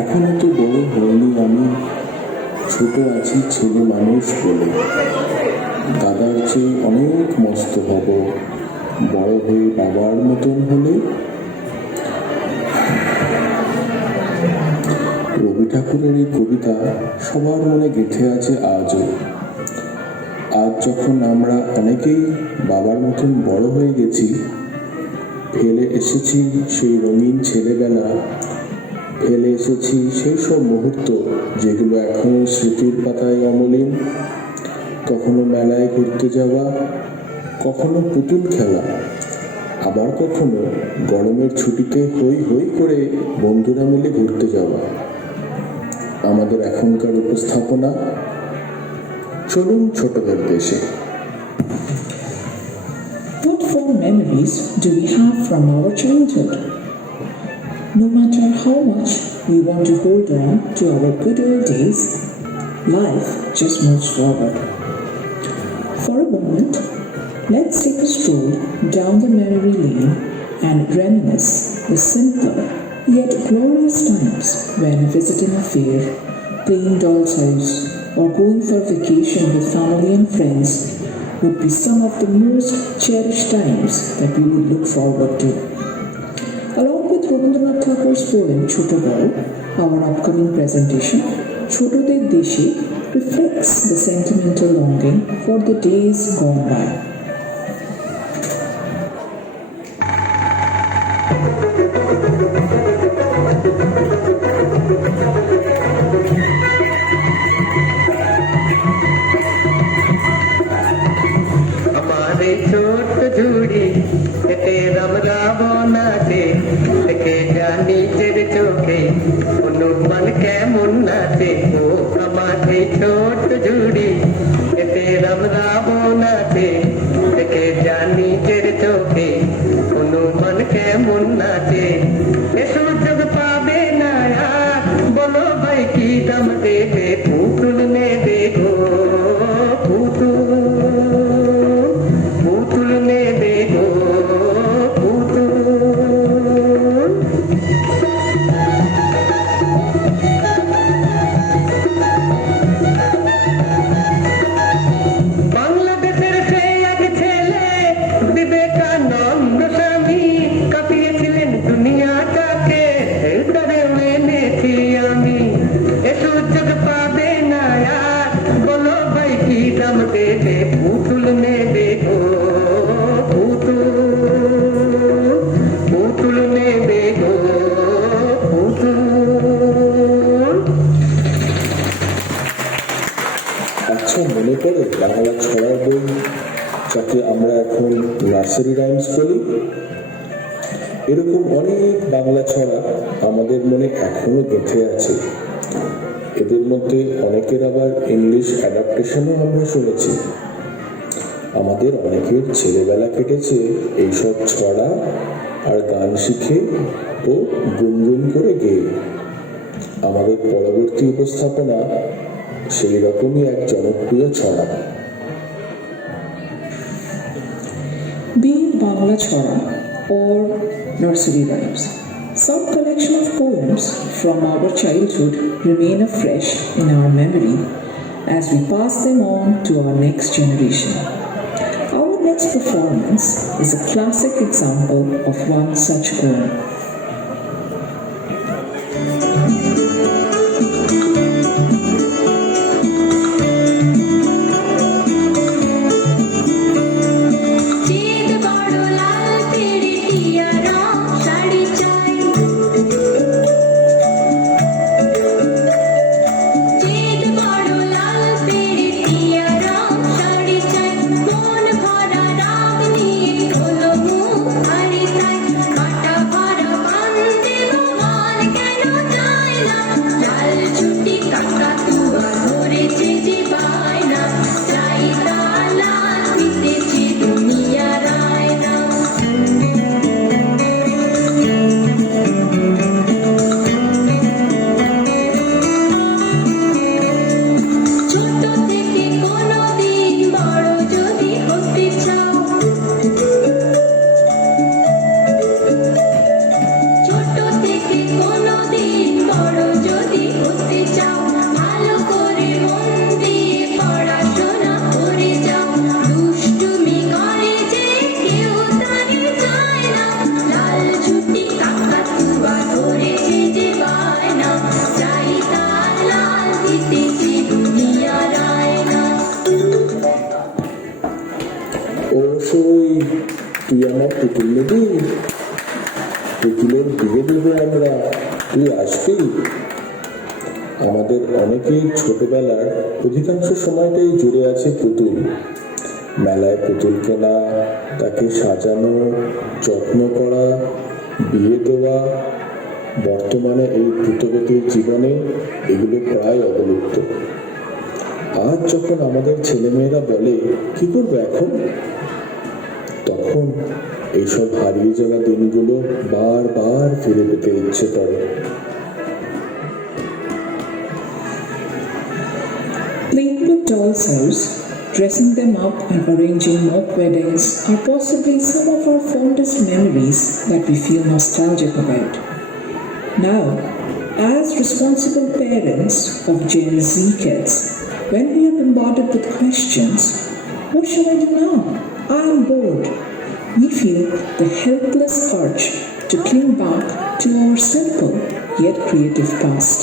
এখনো তো বড় হয়নি আমি, ছোট আছি ছেলে মানুষ বলে। দাদার চেয়ে অনেক মস্ত হব, বড় হয়ে বাবার মতন হলে। রবি ঠাকুরের এই কবিতা সবার মনে গেঁথে আছে আজও। আজ যখন আমরা অনেকেই বাবার মতন বড় হয়ে গেছি, ফেলে এসেছি সেই রঙিন ছেলেবেলা, ফেলে এসেছি সেই সব মুহূর্ত যেগুলো এখনো স্মৃতির পাতায় অমলিন। কখনো মেলায় ঘুরতে যাওয়া, কখনো পুতুল খেলা, আবার কখনো গরমের ছুটিতে হই হই করে বন্ধুরা মিলে ঘুরতে যাওয়া। আমাদের এখনকার উপস্থাপনা, চলুন ছোটদের দেশে। What fond memories do we have from our childhood? No matter how much we want to hold on to our good old days, life just moves forward. For a moment, let's take a stroll down the memory lane and reminisce the simple yet glorious times when visiting a fair, playing doll's house, or going for vacation with family and friends would be some of the most cherished times that we would look forward to. Along with Rabindranath Thakur's poem Choto Bal, our upcoming presentation, Chotoder Deshe, reflects the sentimental longing for the days gone by. ছোট ঝুড়ি এতে রমরাবো নাচে, দেখে যা নিজের চোখে অনুমান কেমন নাচে। ও আমার এই ছোট ঝুড়ি এতে রমরাবো নাচে, দেখে যা নিজের চোখে অনুমান কেমন নাচে। এ সুযোগ পাবে না আর, বলো ভাই কি দাম দেবে, পুতুল নেবে গো পুতুল, পুতুল নেবে গো পুতুল। বাংলাদেশের সেই এক ছেলে বিবেকানন্দ স্বামী কাঁপিয়েছিলেন দুনিয়াটাকে, তারেও এনেছি আমি। এ সুযোগ পাবে না আর, বলো ভাই কি দাম দেবে, পুতুল নেবে গো পুতুল, পুতুল নেবে গো পুতুল। আচ্ছা, মনে পড়ে বাংলা ছড়ার বই যাকে আমরা এখন নার্সারি রাইমস বলি? এরকম অনেক বাংলা ছড়া আমাদের মনে এখনো গেঁথে আছে। এদের মধ্যে অনেকের আবার ইংলিশ অ্যাডাপ্টেশনও আমরা শুনেছি। আমাদের অনেকের ছেলেবেলা কেটেছে এইসব ছড়া আর গান শিখে ও গুনগুন করে গেয়ে। আমাদের পরবর্তী উপস্থাপনা সেই রকমই এক জনপ্রিয় ছড়া। Be it Bangla Chora or nursery rhymes, some collection of poems from our childhood remain afresh in our memory as we pass them on to our next generation. Our next performance is a classic example of one such poem. কাটা ভরা পুতুল নেবি? পুতুলের বিয়ে দেবো আমরা, তুই আসবি? আমাদের অনেকের ছোটবেলার অধিকাংশ সময়টাই জুড়ে আছে পুতুল। মেলায় পুতুল কেনা, তাকে সাজানো, যত্ন করা, বিয়ে দেওয়া। বর্তমানে এই দ্রুতগতির জীবনে এগুলো প্রায় অবলুপ্ত। আজ যখন আমাদের ছেলেমেয়েরা বলে কি করবে এখন, তখন এইসব হারিয়ে যাওয়া দিনগুলো বারবার ফিরে পেতে ইচ্ছে করে। Playing with dolls' house, dressing them up and arranging mock weddings are possibly some of our fondest memories that we feel nostalgic about. Now, as responsible parents of Gen Z kids, when we are bombarded with questions, what shall I do now? I am bored. We feel the helpless urge to cling back to our simple yet creative past.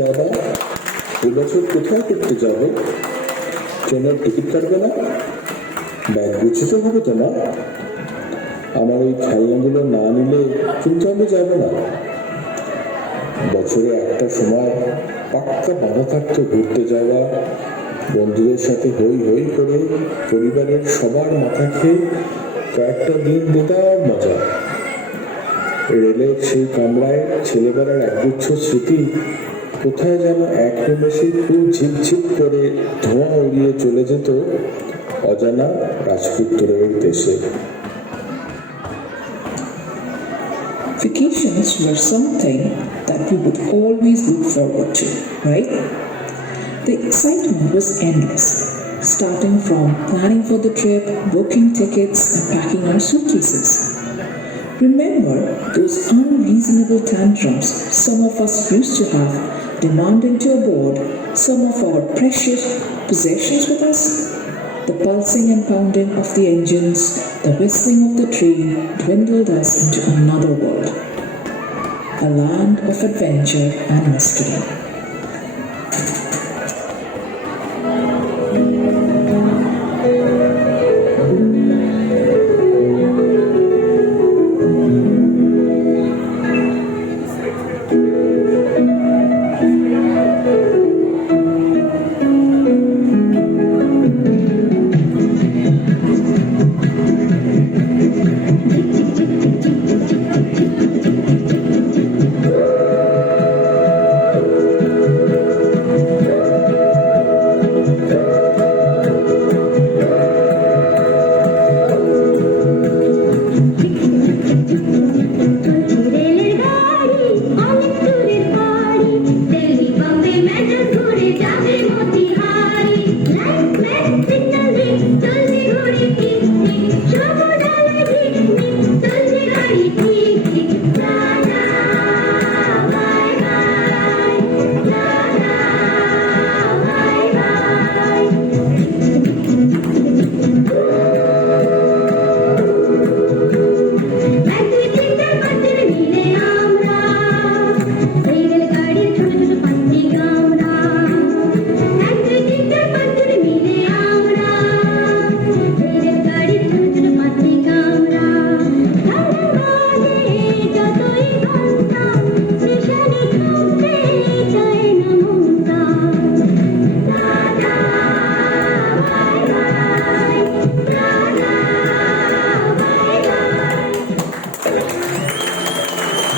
বাবা, এবছর কোথায় করতে যাবে? ট্রেনের ticket কাটবে না? Bag গুছিয়ে হবে তো না? আমার এই খেলনাগুলো না নিলে কিন্তু আমি যাবো না। বছরে একটা সময় পাক্কা বাঁধা থাকতো ঘুরতে যাওয়া, বন্ধুদের সাথে হই হই করে পরিবারের সবার মাথা খেয়ে কয়েকটা দিন দেওয়ার মজা। রেলের সেই কামরায় ছেলেবেলার একগুচ্ছ স্মৃতি কোথায় যেন এক নিমেষে খুব ঝিপঝিপ করে ধোঁয়া উড়িয়ে চলে যেত অজানা রাজপুত্রের দেশে। Vacations were something that we would always look forward to, right? The excitement was endless, starting from planning for the trip, booking tickets, and packing our suitcases. Remember those unreasonable tantrums some of us used to have, demanding to board some of our precious possessions with us? The pulsing and pounding of the engines, the whistling of the train dwindled us into another world, a land of adventure and mystery.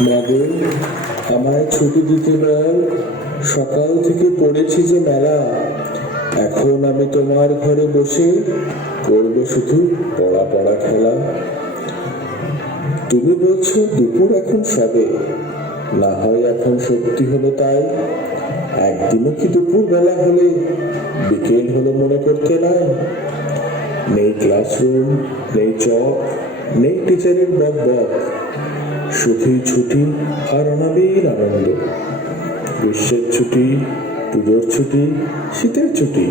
মাগো, আমায় ছুটি দিতে বল, সকাল থেকে পড়েছি যে মেলা। এখন আমি তোমার ঘরে বসে করব শুধু পড়া পড়া খেলা। তুমি বলছো দুপুর এখন সবে, না হয় এখন সত্যি হলো তাই। একদিনও কি দুপুর বেলা হলে বিকেল হলো মনে করতে নাই? নেই ক্লাসরুম, নেই চক, নেই টিচারের বক বক, শুধুই ছুটি আর অনাবিল আনন্দ। গ্রীষ্মের ছুটি, পুজোর ছুটি, শীতের ছুটি।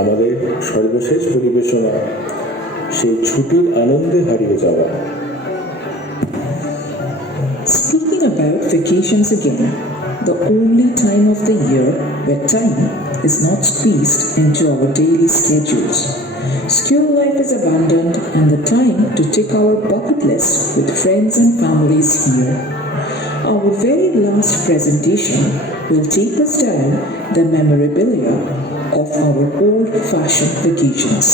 আমাদের সর্বশেষ পরিবেশনা সেই ছুটির আনন্দে হারিয়ে যাওয়া। Speaking about vacations again, the only time of the year where time is not squeezed into our daily schedules. School life is abandoned and the time to tick our bucket list with friends and families here. Our very last presentation will take us down the memorabilia of our old-fashioned vacations.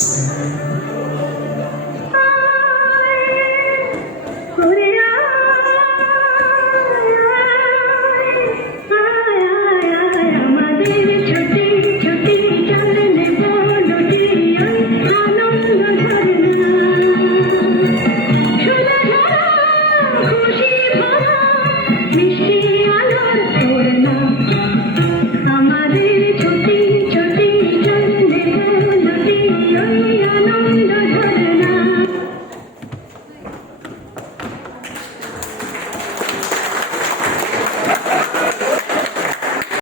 খুশি